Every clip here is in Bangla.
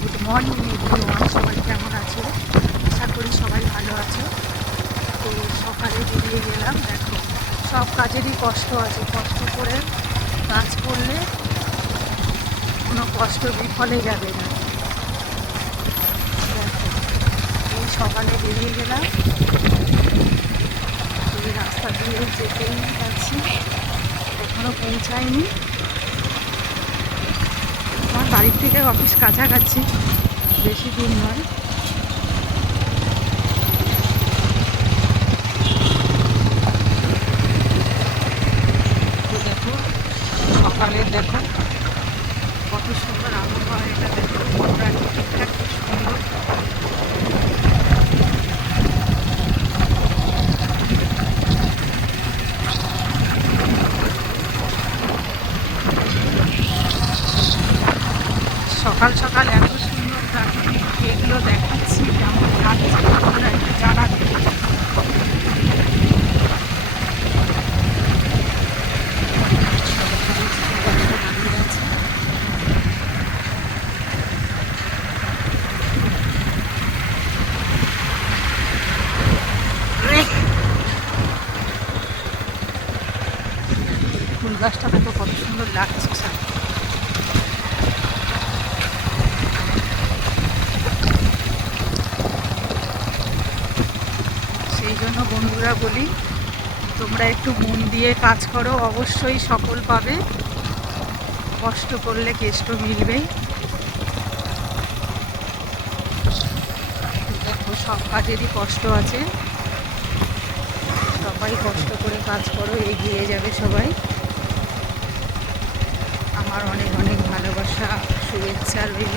গুড মর্নিং এভরিওয়ান, সবাই কেমন আছো? আশা করি সবাই ভালো আছো। তো সকালে বেরিয়ে গেলাম। দেখো, সব কাজেরই কষ্ট আছে, কষ্ট করে কাজ করলে কোনো কষ্ট বিফলে যাবে না। দেখো, এই সকালে বেরিয়ে গেলাম, এই রাস্তা দিয়ে যেতেই যাচ্ছি, এখনও পৌঁছায়নি। আমার বাড়ির থেকে অফিস কাছাকাছি, বেশি দূর নয়। দেখো সকালে দেখো কত সুন্দর আবহাওয়া, এটা দেখো ঠিকঠাক কি সুন্দর। সকাল সকাল এত সুন্দর প্রাকৃতিক এগুলো দেখাচ্ছি, কেমন লাগছে তোমরা একটু জানাবে। ফুল গাছটা দেখো কত সুন্দর লাগছে। সেই জন্য বন্ধুরা বলি, তোমরা একটু মন দিয়ে কাজ করো, অবশ্যই সফল পাবে। কষ্ট করলে কেষ্ট মিলবেই। দেখো সব কাজেরই কষ্ট আছে, সবাই কষ্ট করে কাজ করো, এগিয়ে যাবে সবাই। আমার অনেক অনেক ভালোবাসা, শুভেচ্ছা রইল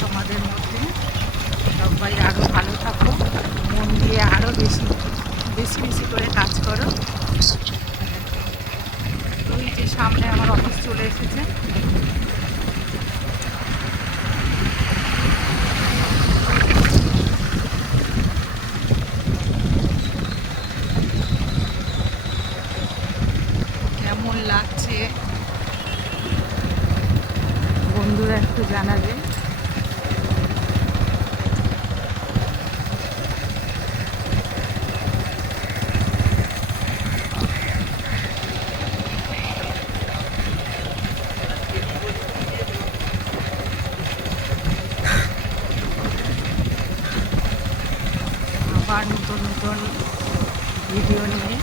তোমাদের মধ্যে। সবাই আরও ভালো থাকো, মন দিয়ে আরও বেশি বেশি বেশি করে কাজ করো। ওই যে সামনে আমার অফিস চলে এসেছে। কেমন লাগছে বন্ধুরা একটু জানাবে। আবার নতুন নতুন ভিডিও নিয়ে,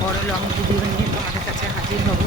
বড় লং ভিডিও নিয়ে তোমাদের কাছে হাজির হব।